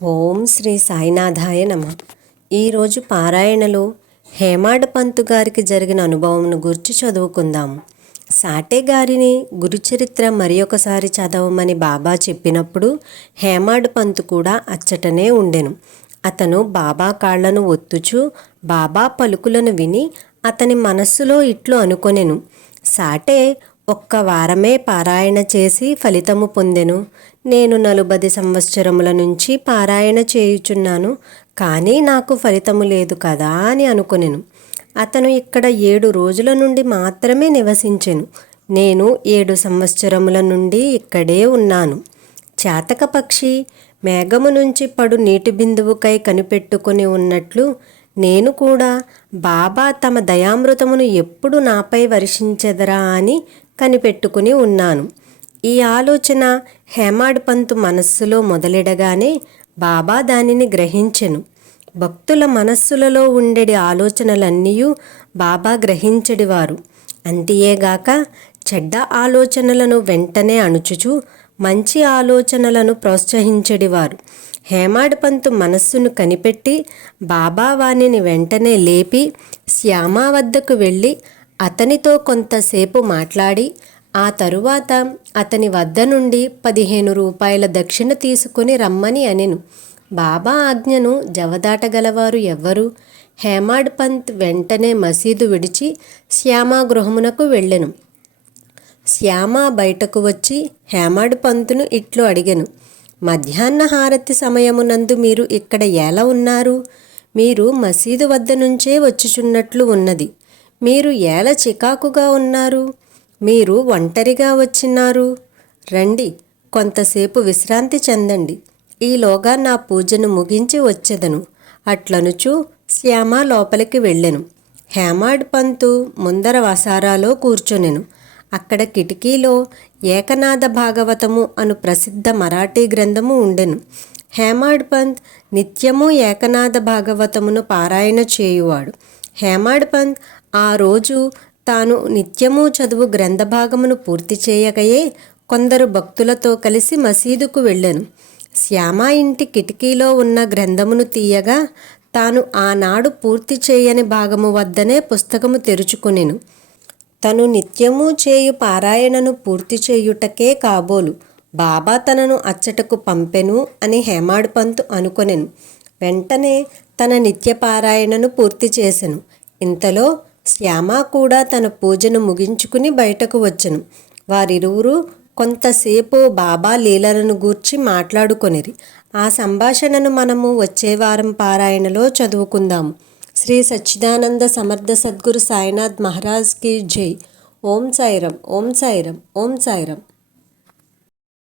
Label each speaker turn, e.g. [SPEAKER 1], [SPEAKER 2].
[SPEAKER 1] ఓం శ్రీ సాయినాథాయ నమ. ఈరోజు పారాయణలో హేమాడ్ పంతు గారికి జరిగిన అనుభవంను గురించి చదువుకుందాము సాటే గారిని గురుచరిత్ర మరి ఒకసారి చదవమని బాబా చెప్పినప్పుడు హేమాడ్ పంతు కూడా అచ్చటనే ఉండెను. అతను బాబా కాళ్ళను ఒత్తుచు బాబా పలుకులను విని అతని మనస్సులో ఇట్లు అనుకొనెను. సాటే ఒక్క వారమే పారాయణ చేసి ఫలితము పొందెను. నేను నలుబది సంవత్సరముల నుంచి పారాయణ చేయుచున్నాను కానీ నాకు ఫలితము లేదు కదా అని అనుకొనెను. అతను ఇక్కడ ఏడు రోజుల నుండి మాత్రమే నివసించెను. నేను ఏడు సంవత్సరముల నుండి ఇక్కడే ఉన్నాను. చాతక పక్షి మేఘము నుంచి పడు నీటి బిందువుకై కనిపెట్టుకుని ఉన్నట్లు నేను కూడా బాబా తమ దయామృతమును ఎప్పుడు నాపై వర్షించెదరా అని కనిపెట్టుకుని ఉన్నాను. ఈ ఆలోచన హేమాడ్ పంతు మనస్సులో మొదలెడగానే బాబా దానిని గ్రహించెను. భక్తుల మనస్సులలో ఉండేడి ఆలోచనలన్నీ బాబా గ్రహించడివారు. అంతేగాక చెడ్డ ఆలోచనలను వెంటనే అణుచుచు మంచి ఆలోచనలను ప్రోత్సహించడివారు. హేమాడ్ పంతు మనస్సును కనిపెట్టి బాబా వాణిని వెంటనే లేపి శ్యామా వద్దకు వెళ్ళి అతనితో కొంతసేపు మాట్లాడి ఆ తరువాత అతని వద్ద నుండి పదిహేను రూపాయల దక్షిణ తీసుకుని రమ్మని అనెను. బాబా ఆజ్ఞను జవదాటగలవారు ఎవ్వరు? హేమాడ్ పంత్ వెంటనే మసీదు విడిచి శ్యామా గృహమునకు వెళ్ళెను. శ్యామ బయటకు వచ్చి హేమాడ్ పంతును ఇట్లు అడిగెను. మధ్యాహ్న హారతి సమయమునందు మీరు ఇక్కడ ఎలా ఉన్నారు? మీరు మసీదు వద్ద నుంచే వచ్చుచున్నట్లు ఉన్నది. మీరు ఏల చికాకుగా ఉన్నారు? మీరు ఒంటరిగా వచ్చినారు? రండి కొంతసేపు విశ్రాంతి చెందండి. ఈలోగా నా పూజను ముగించి వచ్చెదను. అట్లనుచు శ్యామ లోపలికి వెళ్ళెను. హేమాడ్ పంతు ముందర వసారాలో కూర్చొనెను. అక్కడ కిటికీలో ఏకనాథ భాగవతము అను ప్రసిద్ధ మరాఠీ గ్రంథము ఉండెను. హేమాడ్ పంత్ నిత్యము ఏకనాథ భాగవతమును పారాయణ చేయువాడు. హేమాడ్ పంత్ ఆ రోజు తాను నిత్యము చదువు గ్రంథభాగమును పూర్తి చేయకయే కొందరు భక్తులతో కలిసి మసీదుకు వెళ్ళాను. శ్యామ ఇంటి కిటికీలో ఉన్న గ్రంథమును తీయగా తాను ఆనాడు పూర్తి చేయని భాగము వద్దనే పుస్తకము తెరుచుకునేను. తను నిత్యము చేయు పారాయణను పూర్తి చేయుటకే కాబోలు. బాబా తనను అచ్చటకు పంపెను అని హేమాడ్ పంతు అనుకొనెను. వెంటనే తన నిత్య పారాయణను పూర్తి చేసెను. ఇంతలో శ్యామ కూడా తన పూజను ముగించుకుని బయటకు వచ్చెను. వారిరువురు కొంతసేపు బాబా లీలలను గూర్చి మాట్లాడుకొనిరి. ఆ సంభాషణను మనము వచ్చే వారం పారాయణలో చదువుకుందాము. శ్రీ సచ్చిదానంద సమర్థ సద్గురు సాయినాథ్ మహారాజ్కి జై. ఓం సాయిరం ఓం సాయిరం ఓం సాయిరం